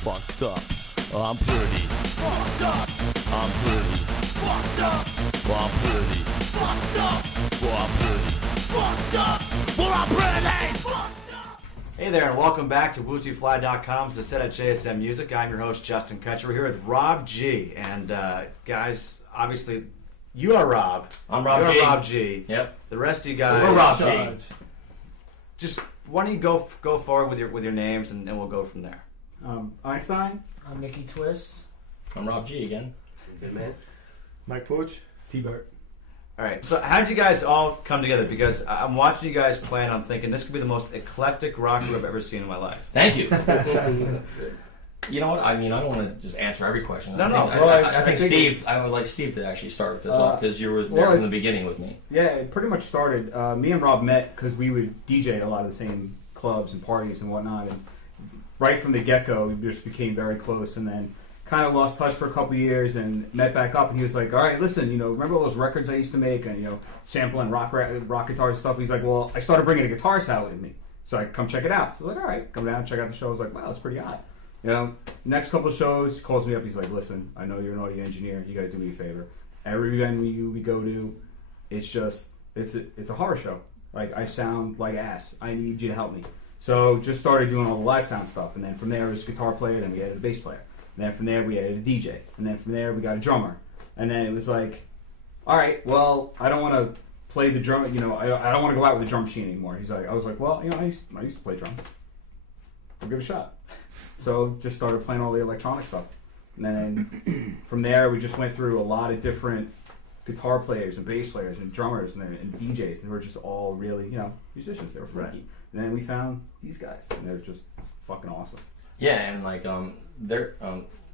fucked up. I'm pretty fucked up. I'm pretty fucked up. Well, I'm pretty fucked up. Well, I'm pretty fucked up. Well, I'm pretty fucked up. Hey there, and welcome back to WooTooFly.com. It's a set at JSM Music. I'm your host, Justin Kutcher. We're here with Rob G. And guys, obviously, you are Rob. I'm Rob G. You're Rob G. Yep. The rest of you guys, we're Rob G. Just why don't you go forward with your names, and we'll go from there. Einstein. I'm Nicky Twist. I'm Rob G again. Good man. Mike PUCH. T-BERT. All right. So how did you guys all come together? Because I'm watching you guys play, and I'm thinking this could be the most eclectic rock group I've ever seen in my life. Thank you. You know what? I mean, I don't want to just answer every question. I think Steve. I would like Steve to actually start this off because you were there from the beginning with me. Yeah, it pretty much started. Me and Rob met because we would DJ at a lot of the same clubs and parties and whatnot. And right from the get-go, we just became very close, and then kind of lost touch for a couple of years and met back up. And he was like, "All right, listen, remember all those records I used to make and sampling rock guitars and stuff?" He's like, "Well, I started bringing a guitar salad with me, so I come check it out." So I was like, "All right, come down, check out the show." I was like, "Wow, that's pretty hot." Next couple of shows, he calls me up. He's like, "Listen, I know you're an audio engineer. You got to do me a favor. Every event we go to, it's a horror show. Like, I sound like ass. I need you to help me." So just started doing all the live sound stuff, and then from there it was a guitar player. Then we added a bass player. And then from there we added a DJ. And then from there we got a drummer. And then it was like, all right, well, I don't want to play the drum. I don't want to go out with the drum machine anymore. I was like, well, I used to play drum. I'll give it a shot. So just started playing all the electronic stuff. And then from there we just went through a lot of different guitar players and bass players and drummers and DJs. And they were just all really, musicians. They were freaky. Right. And then we found these guys, and they're just fucking awesome. Yeah, and like they're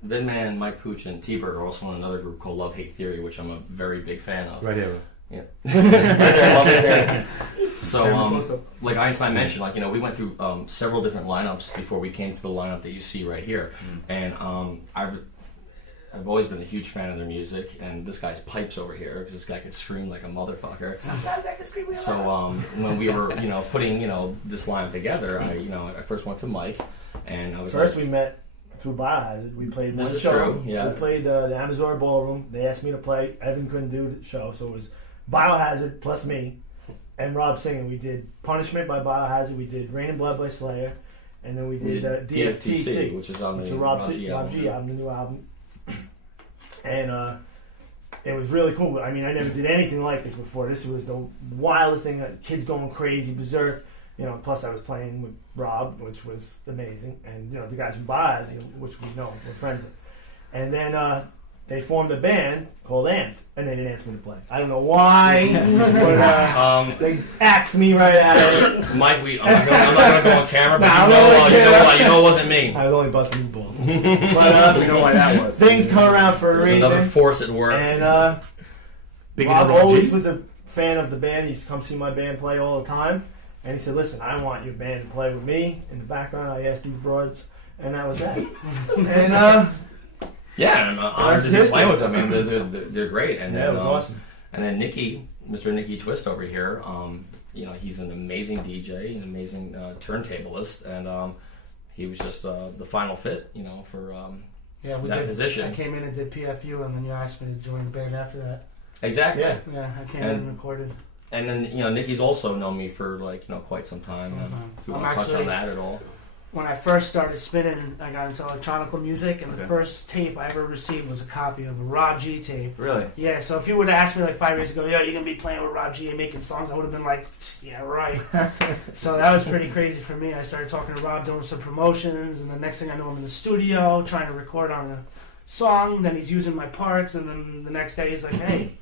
Vidman, Mike PUCH, and T-BERT are also in another group called Love Hate Theory, which I'm a very big fan of. Right here. Yeah. Right there. So, like Einstein mentioned, we went through several different lineups before we came to the lineup that you see right here, and I've always been a huge fan of their music, and this guy's pipes over here because this guy could scream like a motherfucker. Sometimes I can scream. So when we were putting this lineup together, I first went to Mike, and I was first we met through Biohazard. We played one show. True, yeah. We played the Amazon Ballroom. They asked me to play. Evan couldn't do the show, so it was Biohazard plus me and Rob singing. We did Punishment by Biohazard. We did Rain and Blood by Slayer, and then we did DFTC, which is on the Rob G album, the new album. And it was really cool. I mean, I never did anything like this before. This was the wildest thing. Kids going crazy, berserk. Plus I was playing with Rob, which was amazing. And, the guys from Baz, which we know, we're friends with. And then they formed a band called Amped, and they didn't ask me to play. I don't know why, but they axed me right out of it. Mike, I'm not going to go on camera, but you know it wasn't me. I was only busting his balls. But we know why that was. Things come around for a reason. Another force at work. And Rob always was a fan of the band. He used to come see my band play all the time. And he said, "Listen, I want your band to play with me." In the background, I asked these broads, and that was that. And yeah, I'm honored to be playing with them. I mean, they're great. And it was awesome. And then Nicky, Mr. Nicky Twist over here, he's an amazing DJ, an amazing turntablist, and he was just the final fit, for that position. I came in and did PFU, and then you asked me to join the band after that. Exactly. Yeah, I came in and recorded. And then, Nicky's also known me for, quite some time. If you want to touch on that at all. When I first started spinning, I got into electronic music, and the first tape I ever received was a copy of a Rob G tape. Really? Yeah, so if you would have asked me 5 years ago, "Yo, you're going to be playing with Rob G and making songs," I would have been like, "Yeah, right." So that was pretty crazy for me. I started talking to Rob, doing some promotions, and the next thing I know, I'm in the studio trying to record on a song. Then he's using my parts, and then the next day he's like, "Hey,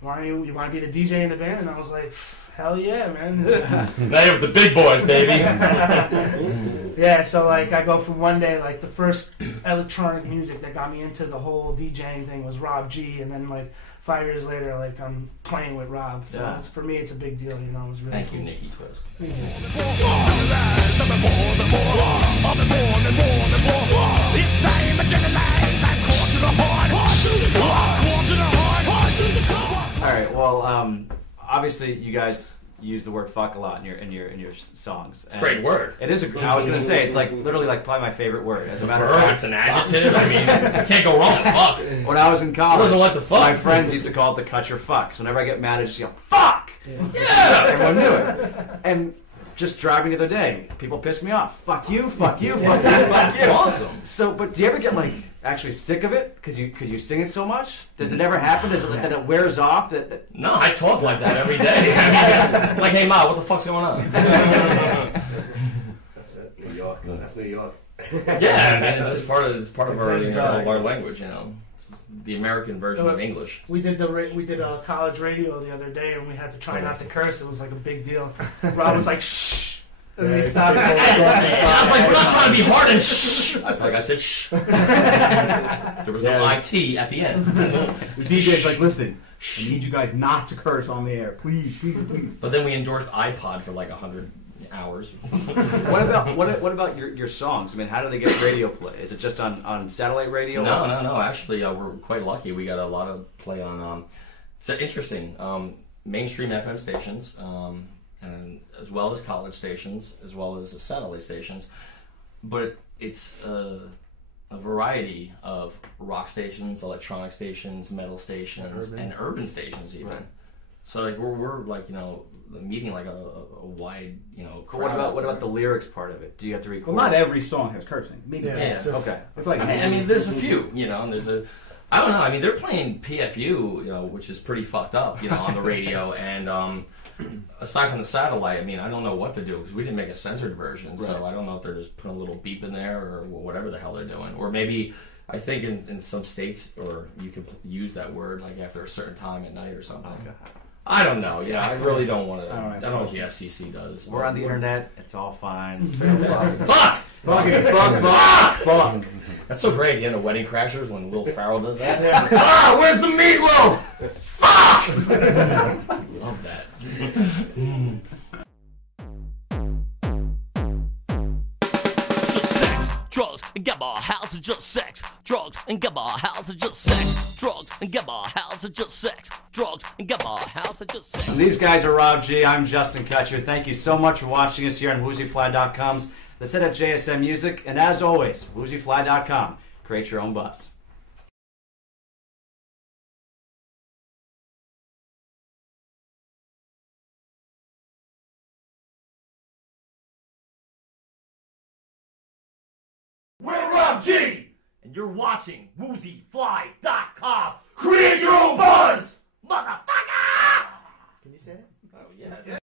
you want to be the DJ in the band?" And I was like, "Hell yeah, man." Now you're with the big boys, baby. Yeah, so I go from one day, the first electronic music that got me into the whole DJing thing was Rob G, and then 5 years later, I'm playing with Rob. So for me, it's a big deal, It was really Thank cool. you, Nicky Twist. All right, well, obviously you guys use the word "fuck" a lot in your songs. It's a great word. It is. I was gonna say it's like literally like probably my favorite word. As a matter of Verb, fact, it's an adjective. I mean, you can't go wrong with fuck. when I was in college, doesn't like the fuck? my friends used to call it the "cut your fucks." Whenever I get mad, I just yell "fuck." Yeah. Everyone knew it. And just driving the other day, people pissed me off. Fuck you, fuck you, fuck you, fuck you. Awesome. So, but do you ever get like actually sick of it because you sing it so much? Does it ever happen? Does it like that it wears off? That No, I talk like that every day. Like, hey, Ma, what the fuck's going on? That's it. New York. That's New York. Yeah, I mean, it's just part of our, exactly our language, you know. It's the American version of English. We did a college radio the other day, and we had to try not to curse. It was like a big deal. Rob was like, "Shh," and they stopped. I was like, we're not trying to be hard and shh. I said shh. There was no IT at the end. The DJ's like, listen, I need you guys not to curse on the air. Please, please, please. But then we endorsed iPod for like 100 hours. what about your songs? I mean, how do they get radio play? Is it just on satellite radio? No. Actually, we're quite lucky. We got a lot of play on. It's interesting. Mainstream FM stations, and as well as college stations, as well as satellite stations. But it's a variety of rock stations, electronic stations, metal stations, and urban stations even. Right. So like we're like meeting like a wide But what about the lyrics part of it? Do you have to record? Well, not every song has cursing. Maybe. Yeah. Okay. It's like I mean, there's a few, and there's a, I don't know. I mean, they're playing PFU, which is pretty fucked up, on the radio. And aside from the satellite, I mean, I don't know what to do because we didn't make a censored version, so I don't know if they're just putting a little beep in there or whatever the hell they're doing, or maybe. I think in some states, or you can use that word like after a certain time at night or something. Okay. I don't know. Yeah, I really don't want to. I don't know what the FCC does. We're on the internet. It's all fine. Fuck! Fuck! That's so great. The Wedding Crashers when Will Ferrell does that. Where's the meatloaf? Fuck! Love that. Just sex, drugs, and get my house is just sex. Drugs and get my house is just sex. Drugs and get my house is just sex. Drugs and get my house is just sex. These guys are Rob G. I'm Justin Kutcher. Thank you so much for watching us here on WoozyFly.com's The Set at JSM Music. And as always, WoozyFly.com. Create your own buzz. We're Rob G, and you're watching WoozyFly.com. Create your own buzz, motherfucker! Can you say it? Oh, yes.